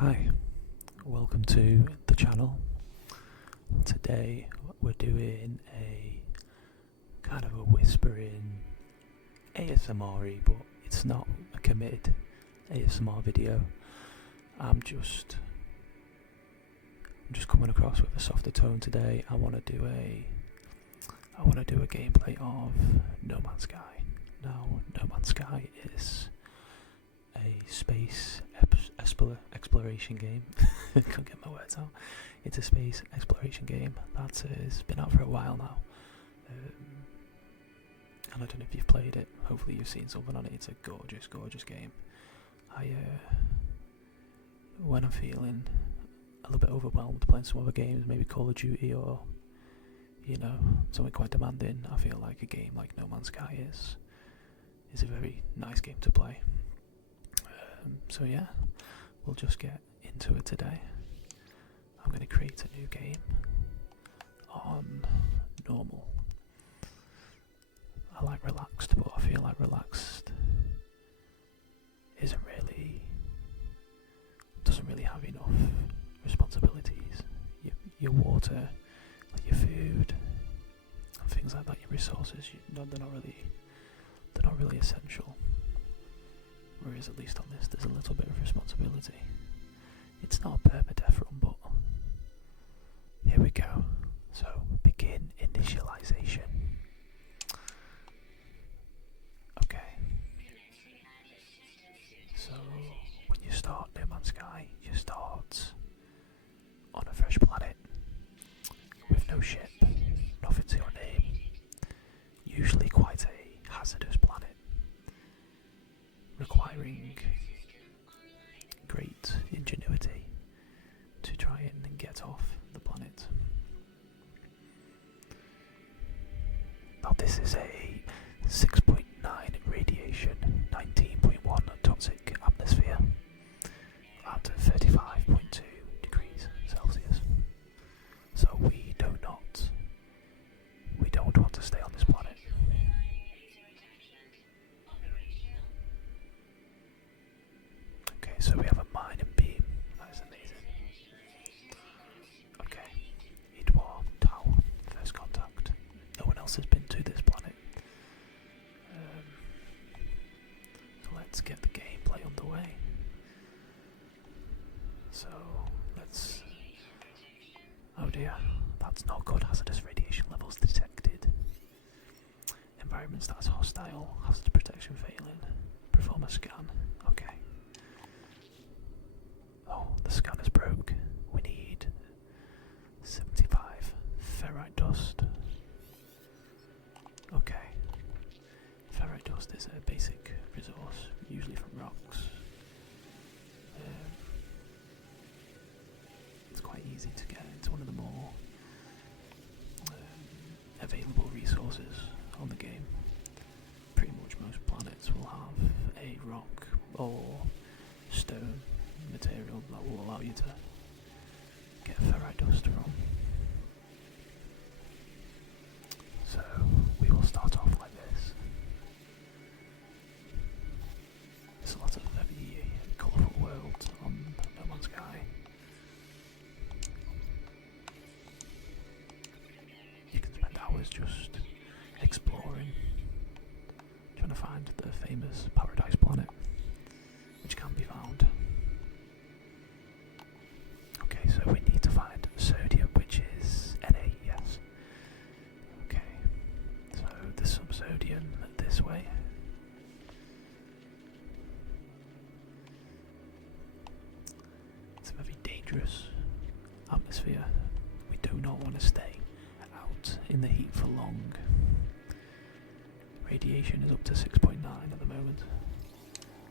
Hi, welcome to the channel. Today we're doing a kind of a whispering ASMR-y, but it's not a committed ASMR video. I'm just coming across with a softer tone today. I want to do a gameplay of No Man's Sky. Now, No Man's Sky is a space exploration game. Can't get my words out. It's a space exploration game that has been out for a while now. And I don't know if you've played it. Hopefully you've seen something on it. It's a gorgeous, gorgeous game. When I'm feeling a little bit overwhelmed playing some other games, maybe Call of Duty or, something quite demanding, I feel like a game like No Man's Sky is a very nice game to play. So yeah, we'll just get into it today. I'm going to create a new game on normal. I like relaxed, but I feel like relaxed doesn't really have enough responsibilities. Your water, like your food, and things like that, your resources, they're not really essential. Whereas at least on this, there's a little bit of responsibility. It's not a permadeath run, but here we go. So, begin initialization. Okay. So, when you start No Man's Sky, you start on a fresh planet with no ship, nothing to your name. Usually quite a hazardous planet, requiring great ingenuity to try and get off the planet. Now this is a 6.9 radiation, 19.1 toxic atmosphere at 35.2 degrees Celsius. So we don't want to stay on this planet. So we have a mine and beam. That is amazing. Okay. Edouard Tower. First contact. No one else has been to this planet. So let's get the gameplay underway. So let's... Oh dear. That's not good. Hazardous radiation levels detected. Environment status hostile. Hazard protection failing. Perform a scan. Okay. Oh, the scanner's broke. We need 75 ferrite dust. Okay. Ferrite dust is a basic resource, usually from rocks. It's quite easy to get. It's one of the more available resources on the game. Pretty much most planets will have a rock or stone material that will allow you to get ferrite dust from. So we will start off like this. There's a lot of very colourful worlds on No Man's Sky. You can spend hours just exploring, trying to find the famous Paradise Planet, which can be found. So we need to find sodium, which is Na, yes. Okay, so there's some sodium this way. It's a very dangerous atmosphere. We do not want to stay out in the heat for long. Radiation is up to 6.9 at the moment.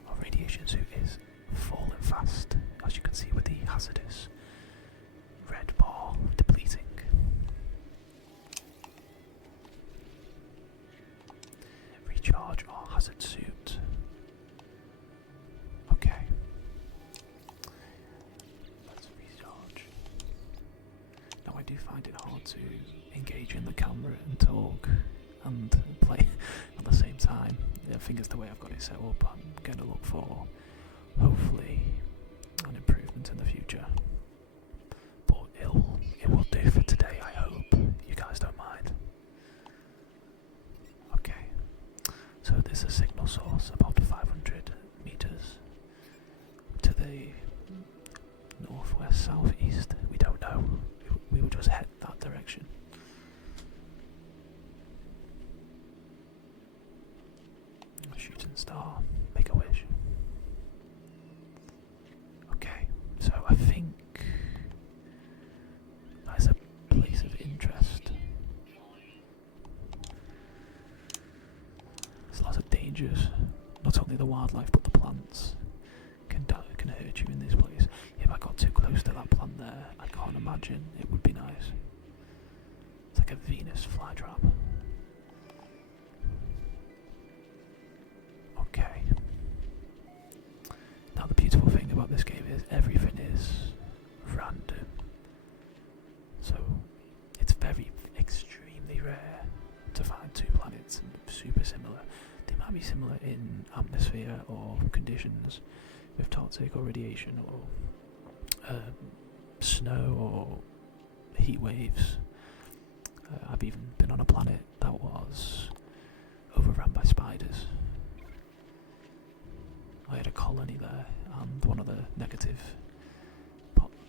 Our radiation suit is falling fast, as you can see with the hazardous red bar depleting. Recharge our hazard suit. Okay. Let's recharge. Now I do find it hard to engage in the camera and talk and play at the same time. I think it's the way I've got it set up. I'm going to look for, hopefully, an improvement in the southeast. We don't know. We will just head that direction. Shooting star. Make a wish. Okay, so I think that's a place of interest. There's lots of dangers. Not only the wildlife, but the plants can hurt you in this place. If I got too close to that plant there, I can't imagine it would be nice. It's like a Venus flytrap. Okay. Now the beautiful thing about this game is everything is random. So it's very extremely rare to find two planets super similar. They might be similar in atmosphere or conditions with toxic or radiation or snow or heat waves. I've even been on a planet that was overrun by spiders. I had a colony there, and one of the negative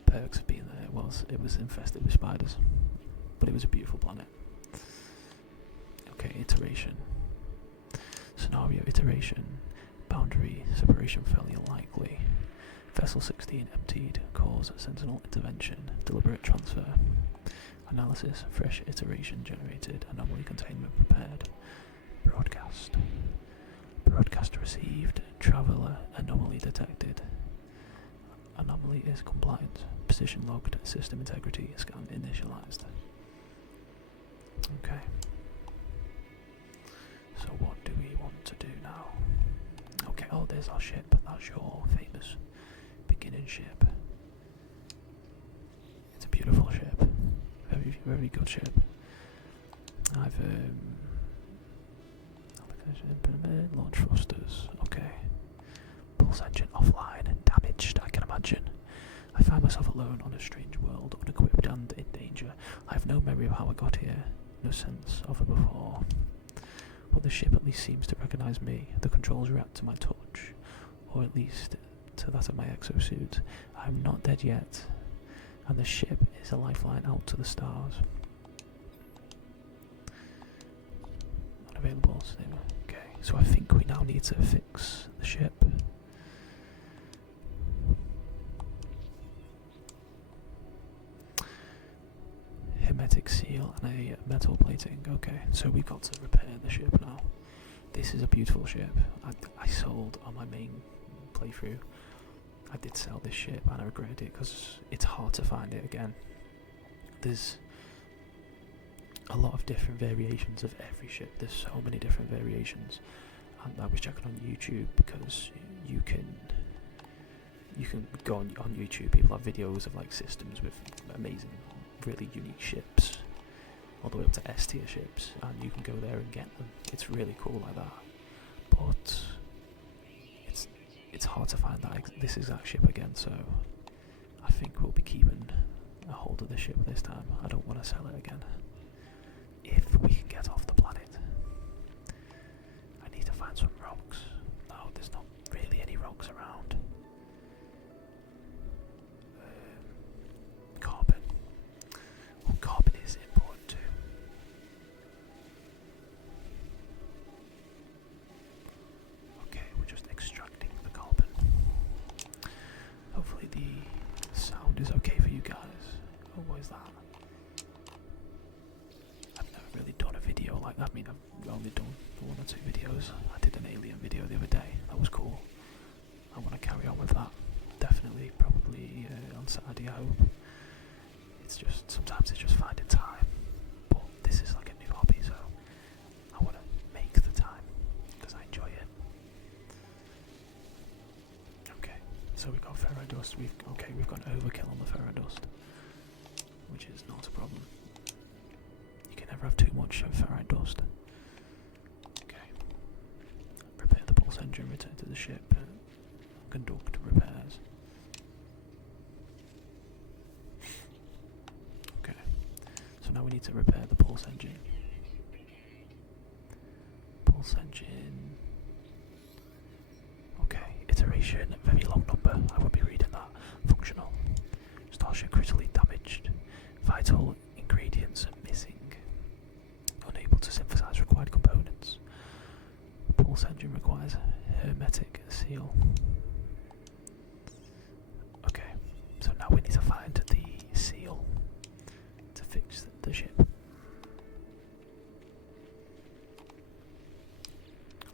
perks of being there was it was infested with spiders. But it was a beautiful planet. Okay, iteration. Scenario iteration. Boundary separation fairly unlikely. Vessel 16 emptied. Cause sentinel intervention. Deliberate transfer. Analysis. Fresh iteration generated. Anomaly containment prepared. Broadcast. Broadcast received. Traveller anomaly detected. Anomaly is compliant. Position logged. System integrity. Scan initialized. Okay. So what do we want to do now? Okay, oh there's our ship. That's your famous beginning ship. It's a beautiful ship. Very, very good ship. I've launch thrusters. Okay. Pulse engine offline and damaged, I can imagine. I find myself alone on a strange world, unequipped and in danger. I have no memory of how I got here, no sense of it before. But the ship at least seems to recognise me. The controls react to my touch, or at least to that of my exosuit. I am not dead yet, and the ship is a lifeline out to the stars. Unavailable cinema. Okay, so I think we now need to fix the ship. Hermetic seal and a metal plating. Okay, so we've got to repair the ship now. This is a beautiful ship. I sold on my main playthrough. I did sell this ship and I regretted it because it's hard to find it again. There's a lot of different variations of every ship. There's so many different variations, and I was checking on YouTube because you can go on YouTube. People have videos of like systems with amazing, really unique ships, all the way up to S tier ships, and you can go there and get them. It's really cool like that, but it's hard to find this exact ship again. So I think we'll be keeping a hold of the ship this time. I don't want to sell it again. If we can get off the planet, I need to find some rocks. No, there's not really any rocks around. Carbon. Well, carbon is important too. Okay, we're just extracting the carbon. Hopefully the sound is okay for you guys. Oh, what is that? Really done a video like that. I mean, I've only done one or two videos. I did an alien video the other day. That was cool. I want to carry on with that. Definitely, probably on Saturday, I hope. It's just, sometimes it's just finding time. But this is like a new hobby, so I want to make the time because I enjoy it. Okay, so we've got ferrodust. We've got an overkill on the ferrodust, which is not a problem. Never have too much ferrite dust. Okay. Repair the pulse engine, return to the ship, conduct repairs. Okay. So now we need to repair the pulse engine. Pulse engine. Okay. Iteration, very long number. I won't be reading that. Functional. Starship critically damaged. Vital ingredients are missing. Unable to synthesize required components. Pulse engine requires hermetic seal. Okay, so now we need to find the seal to fix the ship.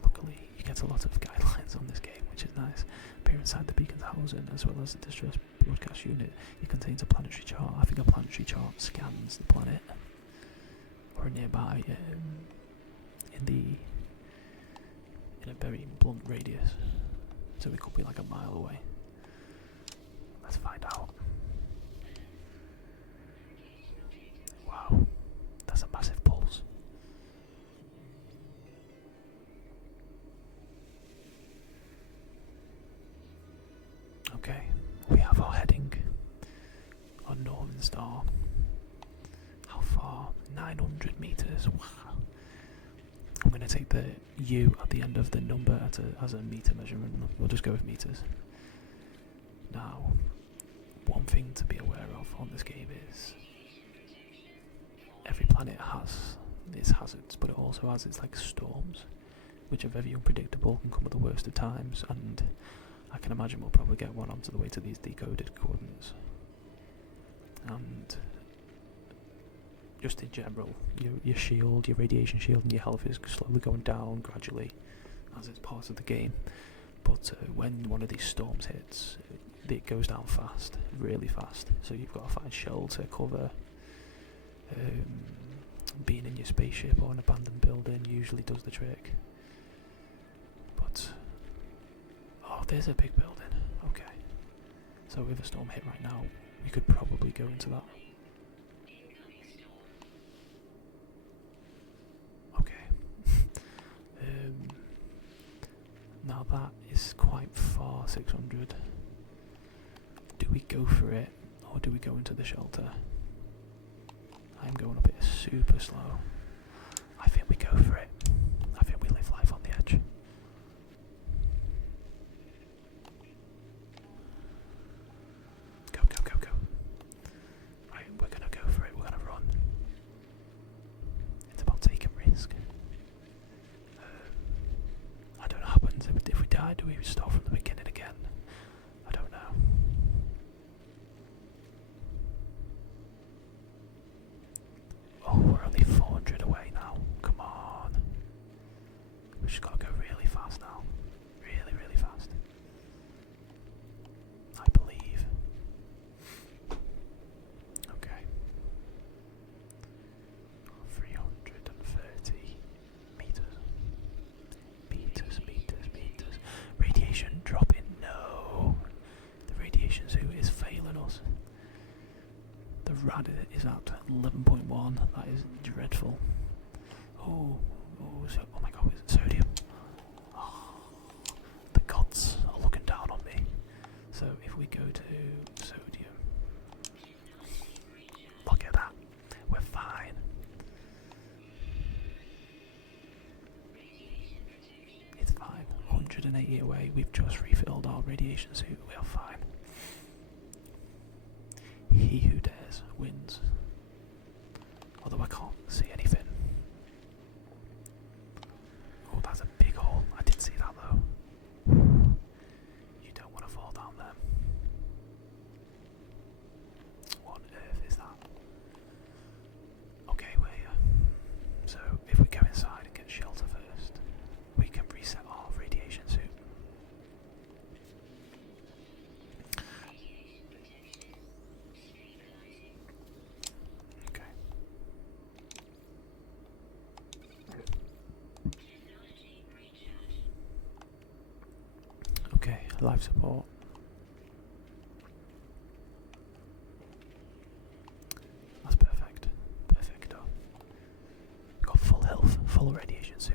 Luckily, you get a lot of guidelines on this game, which is nice. Appear inside the beacon's housing, as well as the distress broadcast unit. It contains a planetary chart. I think a planetary chart scans the planet or nearby in a very blunt radius, so we could be like a mile away. Let's find out. Wow, that's a massive pulse. Okay, we have our heading on Northern Star. How far? 900 meters. Wow. I'm going to take the U at the end of the number as a meter measurement. We'll just go with meters. Now, one thing to be aware of on this game is every planet has its hazards, but it also has its like storms, which are very unpredictable and come at the worst of times, and I can imagine we'll probably get one onto the way to these decoded coordinates. And just in general, your shield, your radiation shield and your health is slowly going down gradually as it's part of the game. But when one of these storms hits, it goes down fast, really fast. So you've got to find shelter, cover. Being in your spaceship or an abandoned building usually does the trick. But oh, there's a big building. Okay. So if a storm hit right now, we could probably go into that. Now that is quite far, 600. Do we go for it, or do we go into the shelter? I'm going up it super slow. I think we go for it. I think we live life on the edge. Go, go, go, go. Right, we're gonna go for it, we're gonna run. It's about taking risk. I don't know what happens if we die. Do we start from the beginning again? I don't know. Oh, we're only 400 away now. Come on. We just gotta go really fast now. Really, really fast. I believe. Okay. 330 meters. Meters. Radiation dropping. No. The radiation suit is failing us. The rad is at 11.1. That is dreadful. Oh my god, is it sodium? Oh, the gods are looking down on me. So if we go to sodium, look at that. We're fine. It's fine. 180 away. We've just refilled our radiation suit. We are fine. He who dares wins. Although I can't see anything. Oh, that's a big hole. I did see that though. You don't want to fall down there. What on earth is that? Okay, we're here. So if we go inside and get shelter first, we can reset our radiation suit. Okay, life support. That's perfect. Perfecto. Got full health, full radiation suit.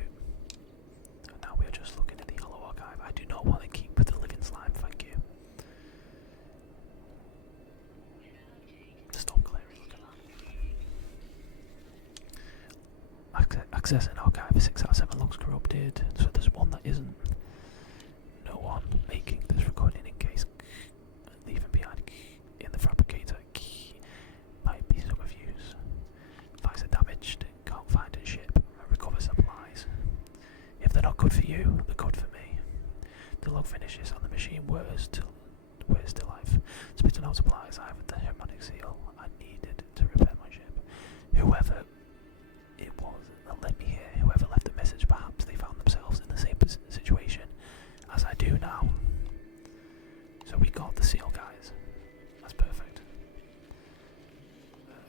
And now we are just looking at the hollow archive. I do not want to keep with the living slime, thank you. Stop clearing, look at that. Accessing archive 6 out of 7 logs corrupted, so there's one that isn't. No one making this recording in case leaving behind in the fabricator. personnel supplies. I have the harmonic seal. I needed to repair my ship. Whoever it was that led me here, whoever left the message, perhaps they found themselves in the same situation as I do now. So we got the seal, guys. That's perfect.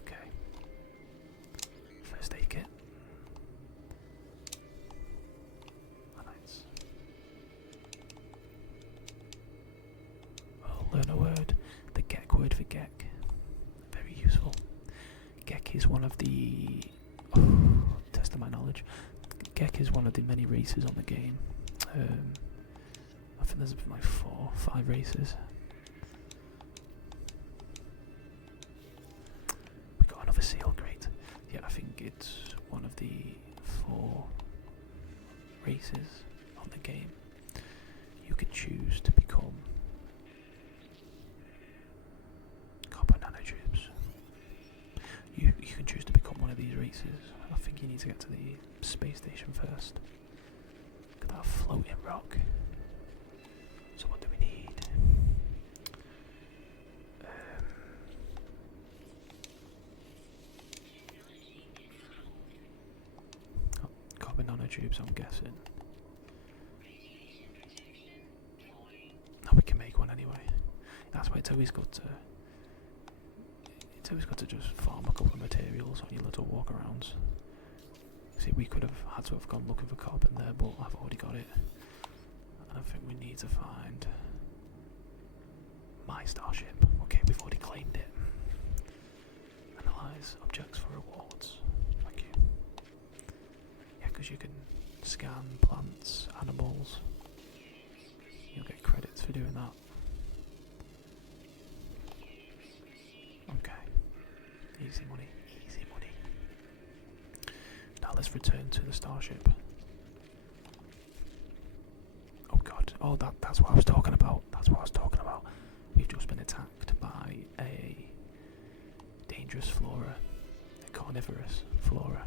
Okay. First aid kit. Nice. Oh, learn a word. The Gek word for Gek. Very useful. Gek is one of the... test of my knowledge. Gek is one of the many races on the game. I think there's like 5 races. We got another seal, great. Yeah, I think it's one of the 4 races on the game. You can choose to become copper nanotubes. You can choose to become one of these races. I think you need to get to the space station first. Look at that floating rock. So what do we need? Carbon nanotubes, I'm guessing. No, we can make one anyway. That's why it's always good to just farm a couple of materials on your little walk-arounds. See, we could have had to have gone looking for carbon there, but I've already got it. And I think we need to find my starship. Okay, we've already claimed it. Analyze objects for rewards. Thank you. Yeah, because you can scan plants, animals. You'll get credits for doing that. Okay. Easy money, easy money. Now let's return to the starship. Oh god, oh that's what I was talking about. That's what I was talking about. We've just been attacked by a dangerous flora, a carnivorous flora.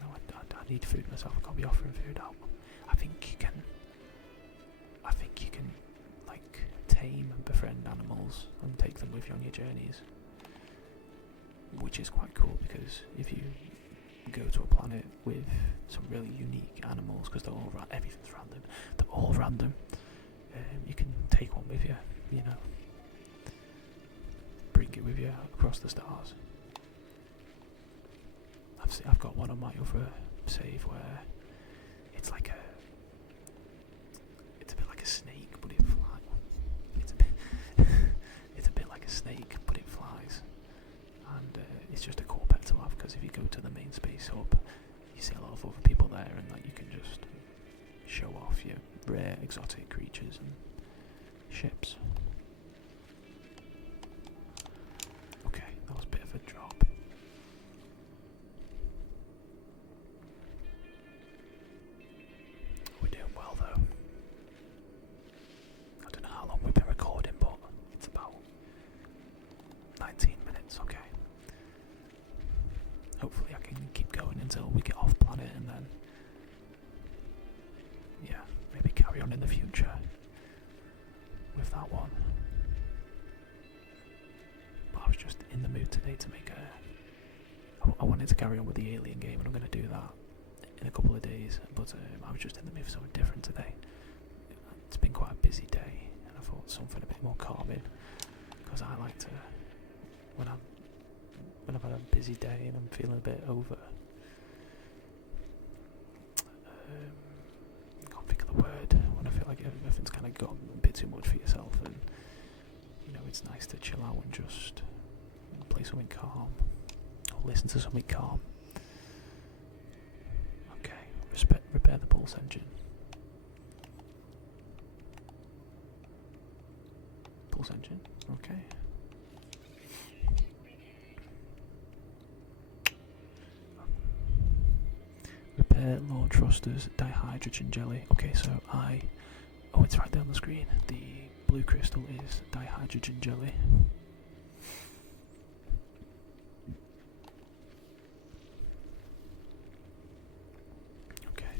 No, I need food myself. I can't be offering food out. I think you can like tame and befriend animals and take them with you on your journeys, which is quite cool because if you go to a planet with some really unique animals, because they're all everything's random, they're all random, you can take one with you, you know, bring it with you across the stars. I've got one on my other save where it's like it's a bit like a snake, but it flies. It's a bit like a snake, but it flies. And it's just a cool pet to have, because if you go to the main space hub, you see a lot of other people there, and like you can just show off your rare exotic creatures and ships. Okay, that was a bit of a drop. We're doing well though. I don't know how long we've been recording, but it's about 19 minutes, okay. Hopefully I can keep going until we get off planet, and then yeah, maybe carry on in the future with that one. But I was just in the mood today to make I wanted to carry on with the alien game, and I'm going to do that in a couple of days, but I was just in the mood for something different today. It's been quite a busy day, and I thought something a bit more calming, because I like to, when I've had a busy day and I'm feeling a bit over, I can't think of the word, when I feel like everything's kind of got a bit too much for yourself, and you know, it's nice to chill out and just play something calm, or listen to something calm. Okay, repair the pulse engine. Pulse engine, okay. Repair launch thrusters, dihydrogen jelly. Okay, so oh, it's right there on the screen. The blue crystal is dihydrogen jelly. Okay.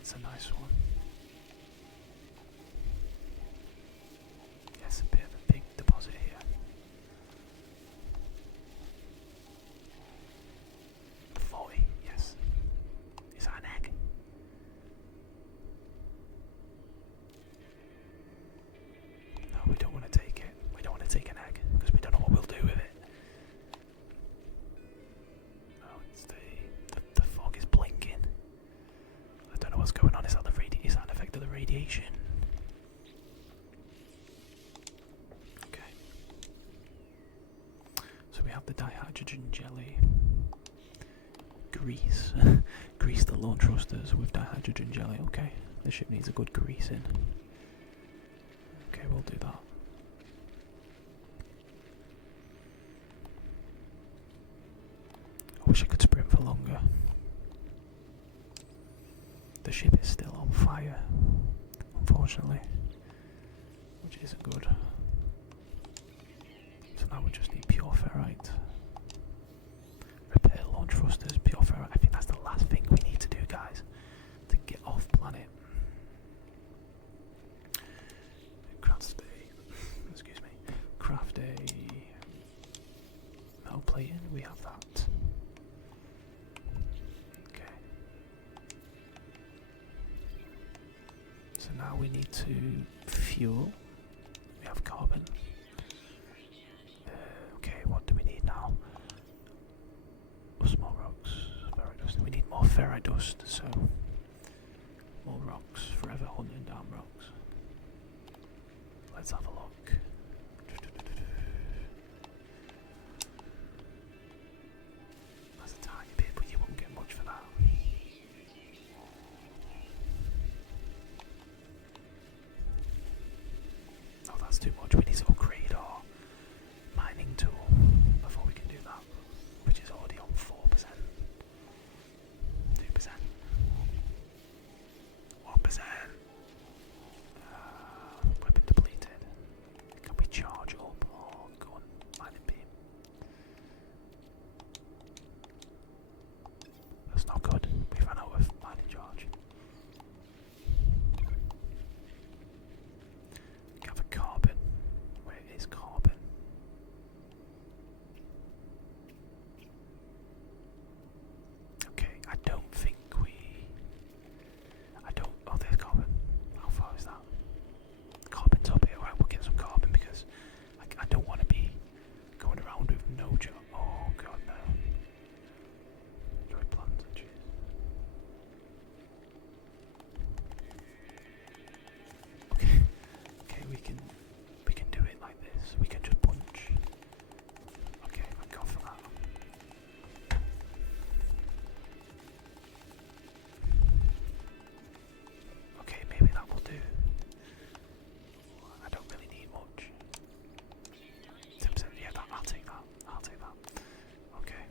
that's a nice one. Yes, a bit of a big deposit here. 40, yes. Is that an egg? No, we don't want to take it. We don't want to take an egg because we don't know what we'll do with it. No, it's the fog is blinking. I don't know what's going on. Is that an effect of the radiation? Okay. So we have the dihydrogen jelly. Grease. Grease the launch thrusters with dihydrogen jelly. Okay. The ship needs a good greasing. Okay, we'll do that. I wish I could sprint for longer. The ship is still on fire, unfortunately, which isn't good. So now we just need pure ferrite. Repair launch thrusters, pure ferrite. I think that's the last thing we need to do, guys, to get off planet. Craft a metal plating. We have that. Okay. So now we need to fuel. We have carbon. Okay, what do we need now? Small rocks, ferrite dust. We need more ferrite dust, so more rocks. Forever hunting down rocks. Let's have a look. That's a tiny bit, but you won't get much for that. Oh, that's too much. We need to upgrade our mining tool before we can do that, which is already on 4%. 2%. 1%. Weapon depleted. Can we charge up or go on mining beam? That's not good. We ran out of mining charge. Gather carbon. Where is carbon? Okay, I don't think we... Oh, there's carbon. How far is that? Carbon's up here. Right, we'll get some carbon because I don't want to be going around with no job. Oh, God, no. Enjoy plants and trees. Okay, we can do it like this. We can just punch. Okay, I'll go for that. Okay, maybe that will do. I don't really need much. 10%, yeah, I'll take that. I'll take that. Okay.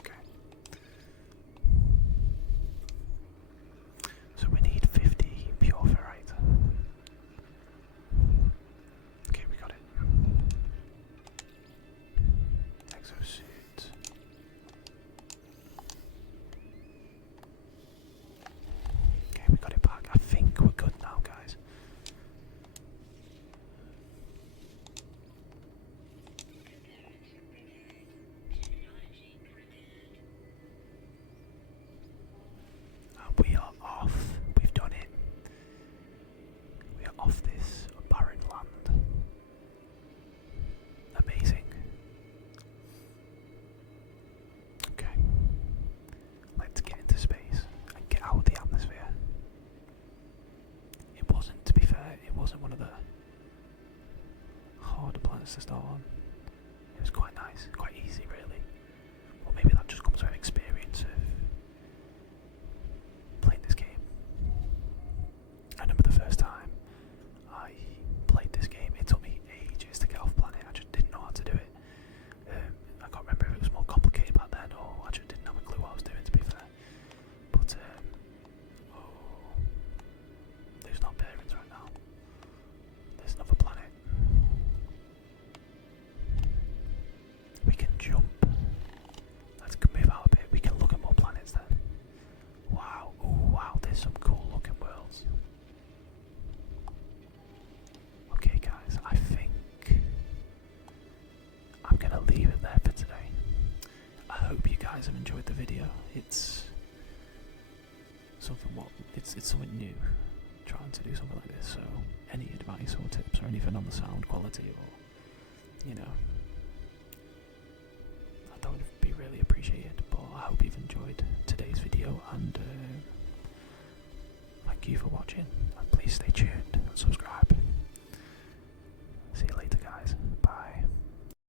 Okay. So we need 50 pure ferrite. Okay, we got it. Exosuit. Okay, we got it back. I think we're good now, guys. We are off. We've done it. We are off this barren land. Amazing. Okay. Let's get into space and get out of the atmosphere. It wasn't, to be fair, it wasn't one of the harder planets to start on. It was quite nice, quite easy really. Or maybe that just comes with experience of playing this game. I remember the first time I played this game, it took me ages to get off planet. I just didn't know how to do it. I can't remember if it was more complicated back then or I just didn't have a clue what I was doing, to be fair. But, oh, there's not guys have enjoyed the video. It's something it's something new, trying to do something like this. So any advice or tips or anything on the sound quality, or that would be really appreciated. But I hope you've enjoyed today's video, and thank you for watching. And please stay tuned and subscribe.